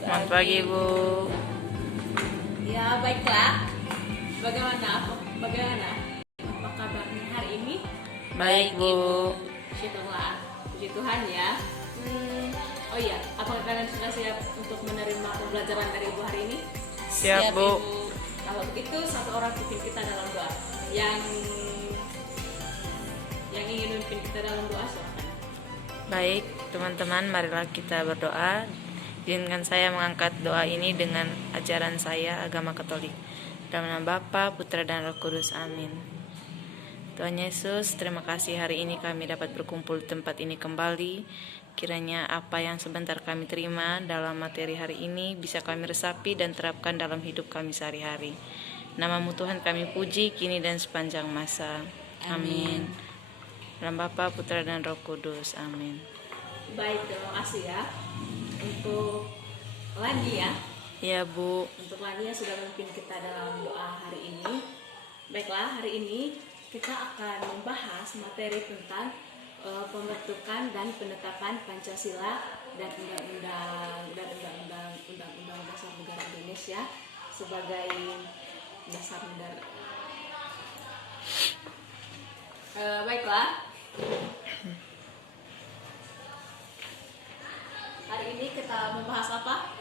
Selamat pagi, Bu. Ya, baiklah. Bagaimana? Apa kabarnya hari ini? Baik, Bu. Syukurlah. Puji Tuhan ya. Oh iya, apakah kalian sudah siap untuk menerima pembelajaran dari Ibu hari ini? Siap, Bu. Kalau begitu, satu orang pimpin kita dalam doa. Yang ingin memimpin kita dalam doa, silakan. Baik, teman-teman, marilah kita berdoa. Izinkan saya mengangkat doa ini dengan ajaran saya, agama Katolik. Dalam nama Bapa, Putra, dan Roh Kudus. Amin. Tuhan Yesus, terima kasih hari ini kami dapat berkumpul di tempat ini kembali. Kiranya apa yang sebentar kami terima dalam materi hari ini bisa kami resapi dan terapkan dalam hidup kami sehari-hari. Namamu Tuhan kami puji kini dan sepanjang masa. Amin. Dalam Bapa, Putra, dan Roh Kudus. Amin. Baik, terima kasih ya. Untuk Lani ya. Ya, Bu. Untuk Lani yang sudah memimpin kita dalam doa hari ini. Baiklah, hari ini kita akan membahas materi tentang pembentukan dan penetapan Pancasila dan Undang-Undang Dasar Negara Indonesia sebagai dasar negara. Baiklah. Hari ini kita membahas apa?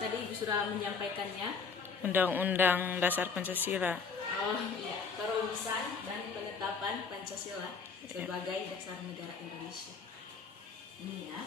Tadi Ibu sudah menyampaikannya. Undang-Undang Dasar Pancasila. Oh iya, perumusan dan penetapan Pancasila sebagai dasar negara Indonesia. Ini ya.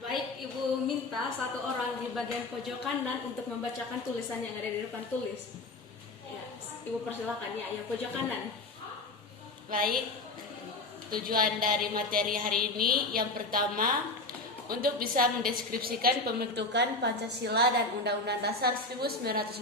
Baik, Ibu minta satu orang di bagian pojok kanan untuk membacakan tulisan yang ada di depan tulis. Ya, Ibu persilakan ya, yang pojok kanan. Baik, tujuan dari materi hari ini yang pertama untuk bisa mendeskripsikan pembentukan Pancasila dan Undang-Undang Dasar 1945.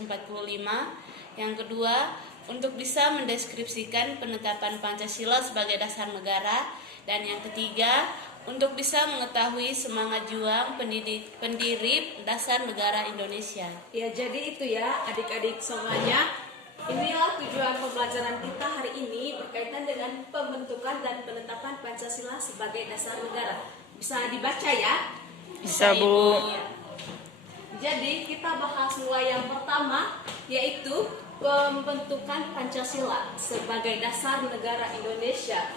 Yang kedua, untuk bisa mendeskripsikan penetapan Pancasila sebagai dasar negara. Dan yang ketiga, untuk bisa mengetahui semangat juang pendiri dasar negara Indonesia. Ya, jadi itu ya adik-adik semuanya. Inilah tujuan pembelajaran kita hari ini berkaitan dengan pembentukan dan penetapan Pancasila sebagai dasar negara. Bisa dibaca ya? Bisa, Bu. Iya. Jadi kita bahas mulai yang pertama, yaitu pembentukan Pancasila sebagai dasar negara Indonesia.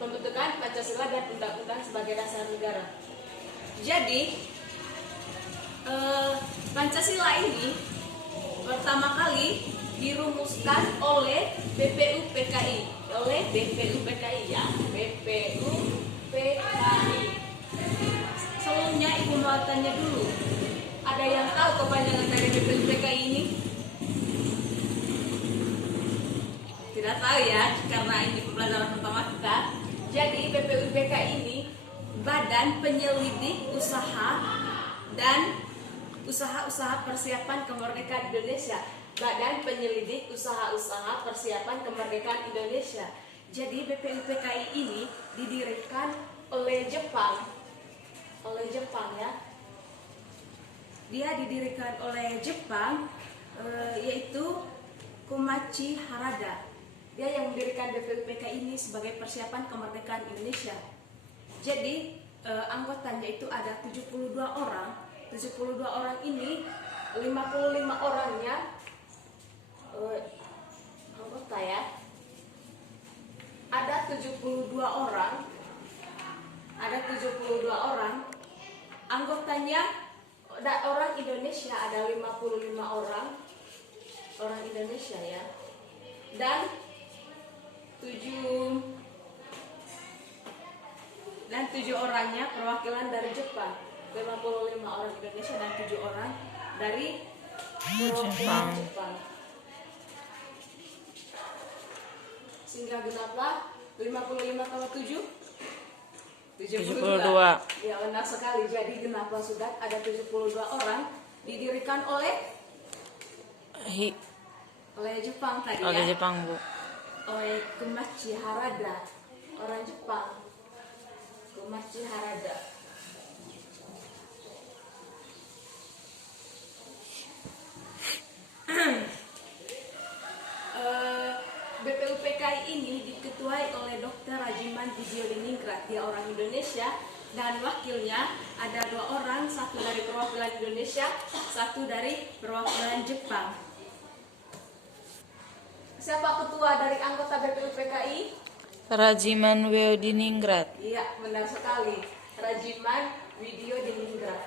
Pembentukan Pancasila dan Undang-Undang sebagai dasar negara. Jadi Pancasila ini pertama kali dirumuskan oleh BPUPKI, ya, BPUPKI. Sebelumnya Ibu mau tanya dulu, ada yang tahu kepanjangan dari BPUPKI ini? tidak tahu ya, karena ini pembelajaran pertama kita. Jadi BPUPK ini Badan Penyelidik Usaha dan Usaha-usaha Persiapan Kemerdekaan Indonesia. Badan Penyelidik Usaha-usaha Persiapan Kemerdekaan Indonesia. Jadi BPUPKI ini didirikan oleh Jepang. Oleh Jepang ya. Dia didirikan oleh Jepang, yaitu Komachi Harada. Dia yang mendirikan BPUPK ini sebagai persiapan kemerdekaan Indonesia. Jadi anggotanya itu ada 72 orang. 72 orang ini 55 orangnya anggota ya. Ada 72 orang. Ada 72 orang. Anggotanya orang Indonesia ada 55 orang Indonesia ya, dan 7 orangnya perwakilan dari Jepang. 55 orang Indonesia dan 7 orang dari perwakilan Jepang. Sehingga genaplah 55 tambah 7 72. Ya, benar sekali. Jadi kenapa sudah ada 72 orang didirikan oleh Jepang tadi Oleh ya. Jepang, Bu. Oleh Komachi Harada, orang Jepang. Komachi Harada. BPUPKI ini diketuai oleh Dr. Rajiman Widyodiningrat, dia orang Indonesia, dan wakilnya ada 2 orang, satu dari perwakilan Indonesia, satu dari perwakilan Jepang. Siapa ketua dari anggota BPUPKI? Rajiman Widyodiningrat. Iya, benar sekali. Rajiman Widyodiningrat.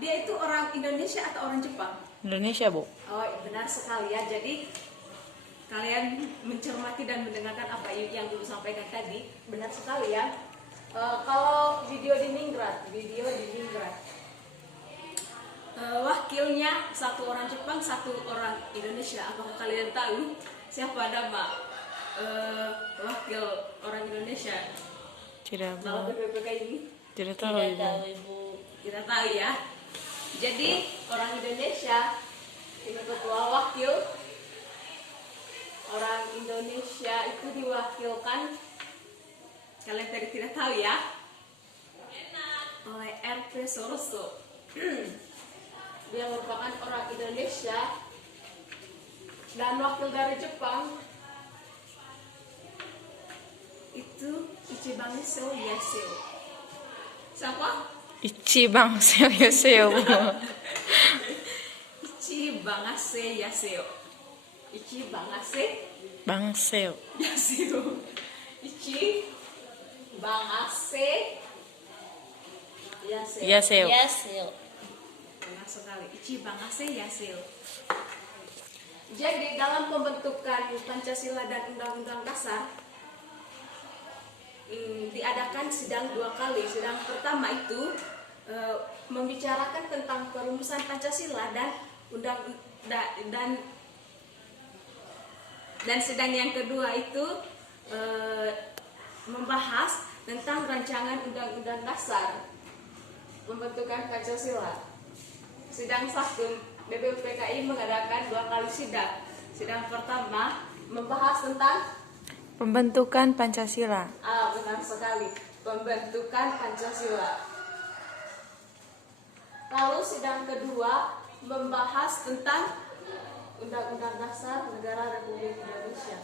Dia itu orang Indonesia atau orang Jepang? Indonesia, Bu. Oh, benar sekali ya. Jadi kalian mencermati dan mendengarkan apa yang dulu sampaikan tadi, benar sekali ya. Kalau Widyodiningrat, wakilnya satu orang Jepang, satu orang Indonesia. Apakah kalian tahu siapa nama wakil orang Indonesia Tidak, dalam Bu. BPUPK ini? Tidak tahu, Tidak Ibu. tahu, Ibu. Kita tahu ya. Jadi orang Indonesia itu ketua, wakil orang Indonesia itu diwakilkan, kalian tadi tidak tahu ya, oleh RP Soroso. Dia merupakan orang Indonesia, dan wakil dari Jepang itu Ichiban Seo Yaseo. Siapa? Ichiban Seo, Bu. Ichibangase Yaseo. Ichibangase Bangseo. Yaseo. Ichibangase Yaseo. Yaseo. Yaseo. Benar sekali. Ichibangase Yaseo. Jadi dalam pembentukan Pancasila dan Undang-Undang Dasar diadakan sidang 2 kali. Sidang pertama itu membicarakan tentang perumusan Pancasila dan dan sidang yang kedua itu membahas tentang rancangan Undang-Undang Dasar pembentukan Pancasila. Sidang 1 BPUPKI mengadakan 2 kali sidang. Sidang pertama membahas tentang Pembentukan Pancasila. benar sekali, pembentukan Pancasila. Lalu sidang kedua membahas tentang Undang-Undang Dasar Negara Republik Indonesia.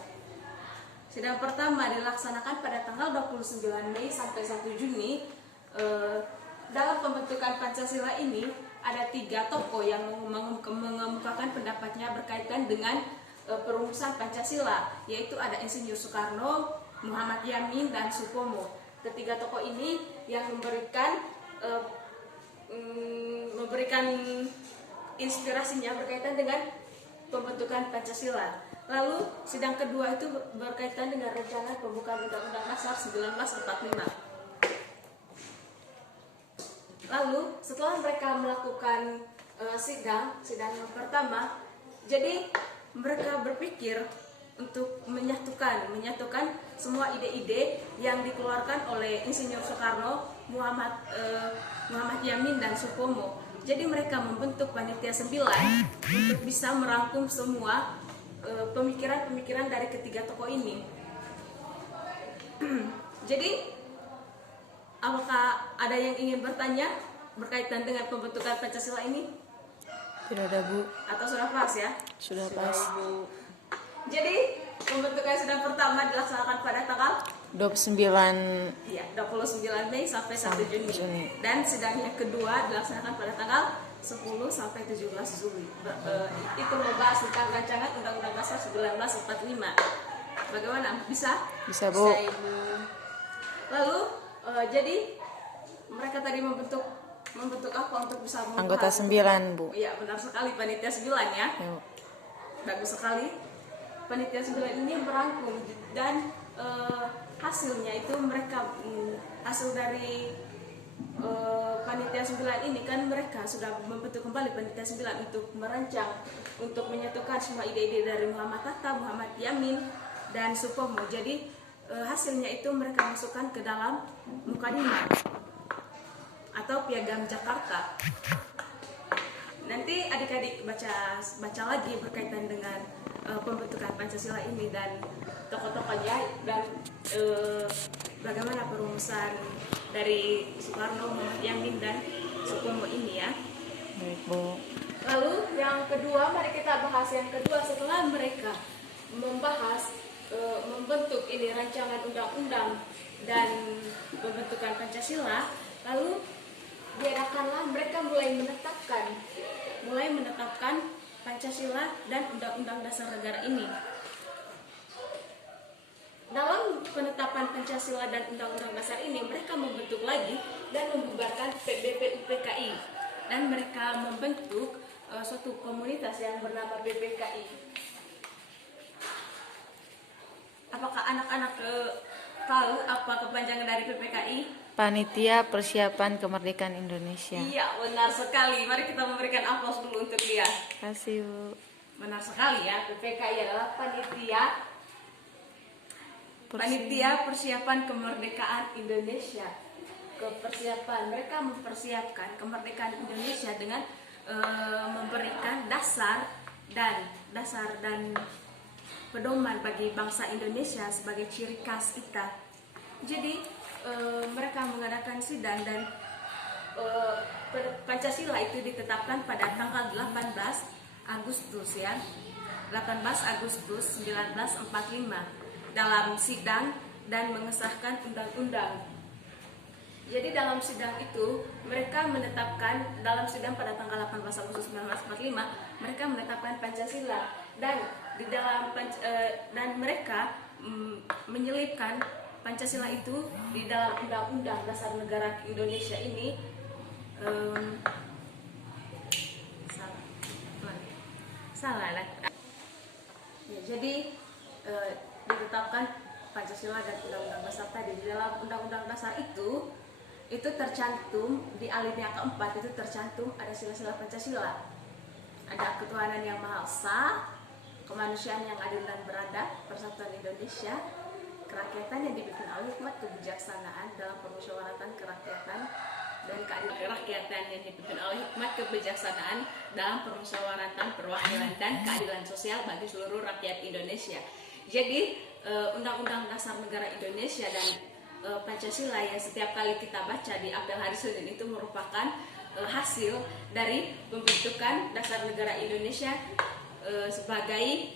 Sidang pertama dilaksanakan pada tanggal 29 Mei sampai 1 Juni. Dalam pembentukan Pancasila ini ada 3 tokoh yang mengemukakan pendapatnya berkaitan dengan perumusan Pancasila, yaitu ada Insinyur Soekarno, Muhammad Yamin, dan Supomo. Ketiga tokoh ini yang memberikan inspirasinya berkaitan dengan pembentukan Pancasila. Lalu sidang kedua itu berkaitan dengan rencana pembukaan Undang-Undang Dasar 1945. Lalu setelah mereka melakukan sidang yang pertama, jadi mereka berpikir untuk menyatukan semua ide-ide yang dikeluarkan oleh Insinyur Soekarno, Muhammad Yamin dan Supomo. Jadi mereka membentuk panitia 9 untuk bisa merangkum semua pemikiran-pemikiran dari ketiga tokoh ini. Jadi apakah ada yang ingin bertanya berkaitan dengan pembentukan Pancasila ini? Tidak ada, Bu. Atau sudah pas ya? Sudah pas. Jadi pembentukan sidang pertama dilaksanakan pada tanggal 29 29 Mei sampai 1 Juni. Dan sidang yang kedua dilaksanakan pada tanggal 10 sampai 17 Juli. Itu membahas tentang rancangan Undang-Undang Dasar 1945. Bagaimana? Bisa? Bisa, Bu. Lalu jadi mereka tadi membentuk apa untuk bisa membahas? Anggota 9, Bu. Iya, benar sekali, panitia 9 ya. Ayo. Bagus sekali. Panitia 9 ini merangkum dan hasilnya itu mereka hasil dari panitia 9 ini kan mereka sudah membentuk kembali panitia 9 untuk merancang, untuk menyatukan semua ide-ide dari Muhammad Hatta, Muhammad Yamin dan Supomo. Jadi hasilnya itu mereka masukkan ke dalam Mukadimah atau Piagam Jakarta. Nanti adik-adik baca lagi berkaitan dengan pembentukan Pancasila ini dan tokoh-tokohnya dan bagaimana perumusan dari Soekarno, Muhammad Yamin dan Supomo ini ya. Baik, Bu. Lalu yang kedua, mari kita bahas yang kedua setelah mereka membahas membentuk ini rancangan undang-undang dan pembentukan Pancasila, lalu diadakanlah mereka mulai menetapkan Pancasila dan Undang-Undang Dasar Negara ini. Dalam penetapan Pancasila dan Undang-Undang Dasar ini, mereka membentuk lagi dan membubarkan BPUPKI, dan mereka membentuk suatu komunitas yang bernama BPKI. Apakah anak-anak tahu apa kepanjangan dari BPKI? Panitia Persiapan Kemerdekaan Indonesia. Iya, benar sekali. Mari kita memberikan aplaus dulu untuk dia. Terima kasih, Bu. Benar sekali ya, PPKI adalah Panitia Persiapan Kemerdekaan Indonesia. Mereka mempersiapkan kemerdekaan Indonesia dengan memberikan dasar dan pedoman bagi bangsa Indonesia sebagai ciri khas kita. Jadi mereka mengadakan sidang dan Pancasila itu ditetapkan pada tanggal 18 Agustus ya, 18 Agustus 1945 dalam sidang dan mengesahkan undang-undang. Jadi dalam sidang itu mereka menetapkan, dalam sidang pada tanggal 18 Agustus 1945 mereka menetapkan Pancasila dan di dalam dan mereka menyelipkan Pancasila itu di dalam Undang-Undang Dasar Negara Indonesia ini. Salah lah. Ya, jadi ditetapkan Pancasila dan Undang-Undang Dasar tadi. Di dalam Undang-Undang Dasar itu tercantum di alinea keempat, itu tercantum ada sila-sila Pancasila. Ada ketuhanan yang Maha Esa, kemanusiaan yang adil dan beradab, persatuan Indonesia, kerakyatan yang dipimpin oleh hikmat kebijaksanaan dalam permusyawaratan kerakyatan dan keadilan, kerakyatan yang dipimpin oleh hikmat kebijaksanaan dalam permusyawaratan perwakilan dan keadilan sosial bagi seluruh rakyat Indonesia. Jadi Undang-Undang Dasar Negara Indonesia dan Pancasila yang setiap kali kita baca di apel hari Senin itu merupakan hasil dari pembentukan Dasar Negara Indonesia sebagai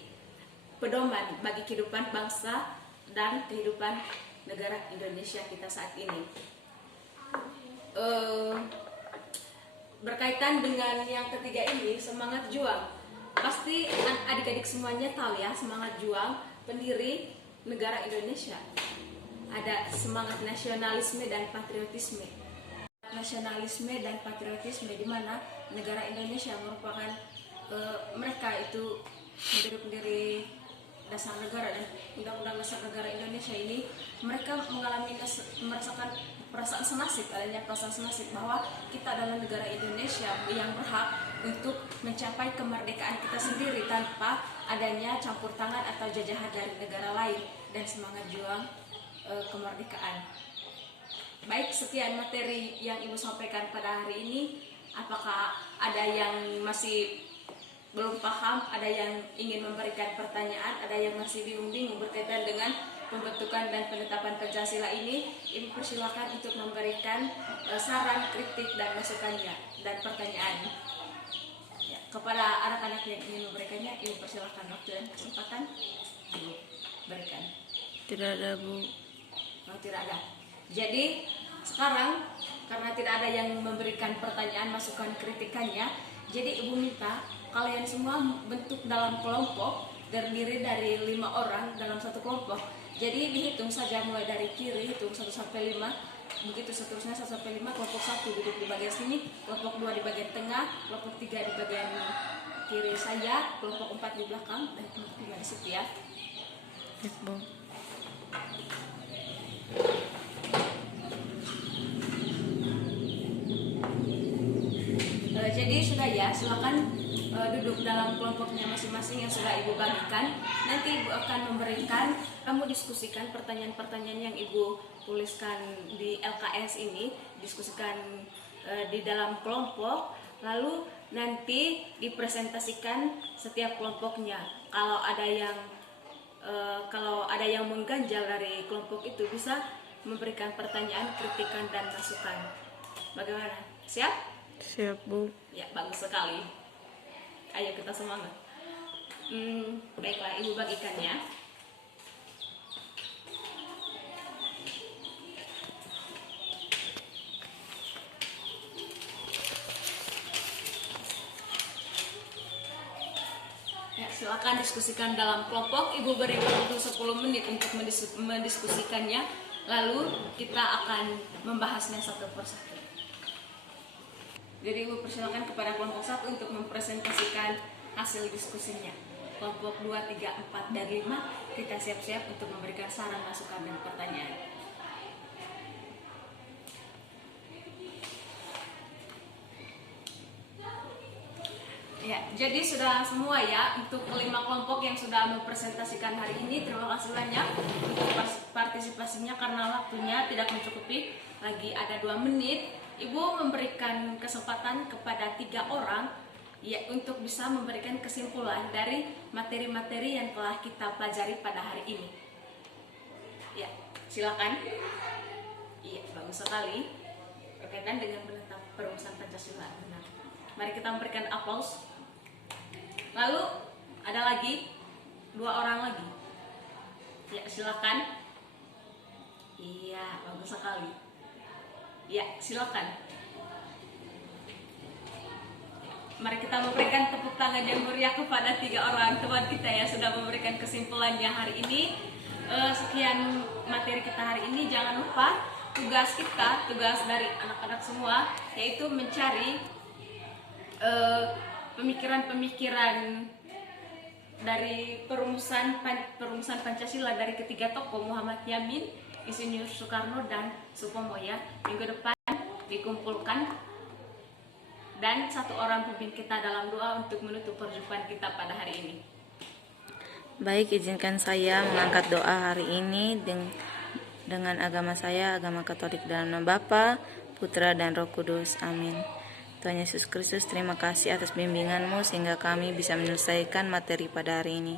pedoman bagi kehidupan bangsa dan kehidupan negara Indonesia kita saat ini. Berkaitan dengan yang ketiga ini, semangat juang. Pasti adik-adik semuanya tahu ya, semangat juang pendiri negara Indonesia. Ada semangat nasionalisme dan patriotisme. Nasionalisme dan patriotisme di mana negara Indonesia merupakan mereka itu pendiri dasar negara dan Undang-Undang Dasar Negara Indonesia ini, mereka merasakan perasaan senasib, adanya perasaan senasib bahwa kita adalah negara Indonesia yang berhak untuk mencapai kemerdekaan kita sendiri tanpa adanya campur tangan atau jajahan dari negara lain, dan semangat juang kemerdekaan. Baik, sekian materi yang Ibu sampaikan pada hari ini. Apakah ada yang masih belum paham, ada yang ingin memberikan pertanyaan, ada yang masih bingung-bingung berkaitan dengan pembentukan dan penetapan Pancasila ini? Ibu persilakan untuk memberikan saran, kritik, dan masukannya dan pertanyaan. Ya, kepada anak-anak yang ingin memberikannya, Ibu persilakan waktu dan kesempatan. Ibu berikan. Tidak ada, Bu. Oh, tidak ada. Jadi sekarang karena tidak ada yang memberikan pertanyaan, masukan, kritikannya, jadi Ibu minta kalian semua bentuk dalam kelompok terdiri dari 5 orang dalam satu kelompok. Jadi dihitung saja mulai dari kiri, hitung 1 sampai 5, begitu seterusnya 1 sampai 5. Kelompok 1 duduk di bagian sini, kelompok 2 di bagian tengah, kelompok 3 di bagian kiri saya, kelompok 4 di belakang, dan kelompok 5 di situ ya. Baik, Bu. Jadi sudah ya, silakan duduk dalam kelompoknya masing-masing yang sudah Ibu bagikan. Nanti Ibu akan memberikan, kamu diskusikan pertanyaan-pertanyaan yang Ibu tuliskan di LKS ini, diskusikan di dalam kelompok, lalu nanti dipresentasikan setiap kelompoknya. Kalau ada yang mengganjal dari kelompok itu, bisa memberikan pertanyaan, kritikan, dan masukan. Bagaimana? Siap? Siap, Bu. Ya, bagus sekali. Ayo kita semangat. Baiklah, Ibu bagikannya. Ya, silakan diskusikan dalam kelompok. Ibu beri waktu 10 menit untuk mendiskusikannya. Lalu kita akan membahasnya satu persatu. Jadi Ibu persilakan kepada kelompok 1 untuk mempresentasikan hasil diskusinya. Kelompok 2, 3, 4, dan 5 kita siap-siap untuk memberikan saran, masukan, dan pertanyaan. Ya, jadi sudah semua ya untuk 5 kelompok yang sudah mempresentasikan hari ini. Terima kasih banyak untuk partisipasinya, karena waktunya tidak mencukupi. Lagi ada 2 menit. Ibu memberikan kesempatan kepada 3 orang ya untuk bisa memberikan kesimpulan dari materi-materi yang telah kita pelajari pada hari ini. Ya, silakan. Iya, bagus sekali. Berkaitan dengan menetap perumusan Pancasila. Benar. Mari kita memberikan aplaus. Lalu ada lagi 2 orang lagi. Ya, silakan. Iya, bagus sekali. Ya, silakan. Mari kita memberikan tepuk tangan yang meriah kepada 3 orang teman kita yang sudah memberikan kesimpulannya hari ini. Sekian materi kita hari ini. Jangan lupa tugas kita, tugas dari anak-anak semua, yaitu mencari pemikiran-pemikiran dari perumusan Pancasila dari ketiga tokoh, Muhammad Yamin, Insinyur Soekarno, dan Supomo ya. Minggu depan dikumpulkan, dan 1 orang pimpin kita dalam doa untuk menutup perjumpaan kita pada hari ini. Baik, izinkan saya mengangkat doa hari ini dengan agama saya, agama Katolik, dalam nama Bapa, Putra, dan Roh Kudus. Amin. Tuhan Yesus Kristus, terima kasih atas bimbingan-Mu sehingga kami bisa menyelesaikan materi pada hari ini.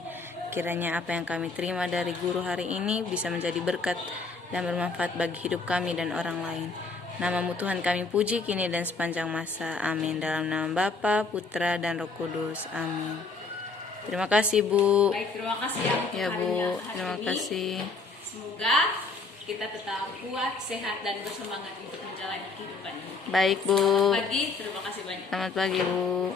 Kiranya apa yang kami terima dari guru hari ini bisa menjadi berkat dan bermanfaat bagi hidup kami dan orang lain. Nama-Mu Tuhan kami puji kini dan sepanjang masa. Amin. Dalam nama Bapa, Putra, dan Roh Kudus. Amin. Terima kasih, Bu. Baik, terima kasih ya untuk Ya, Bu. hari Terima ini. kasih. Semoga kita tetap kuat, sehat, dan bersemangat untuk menjalani kehidupan ini. Baik, Bu. Selamat pagi, terima kasih banyak. Selamat pagi, Bu.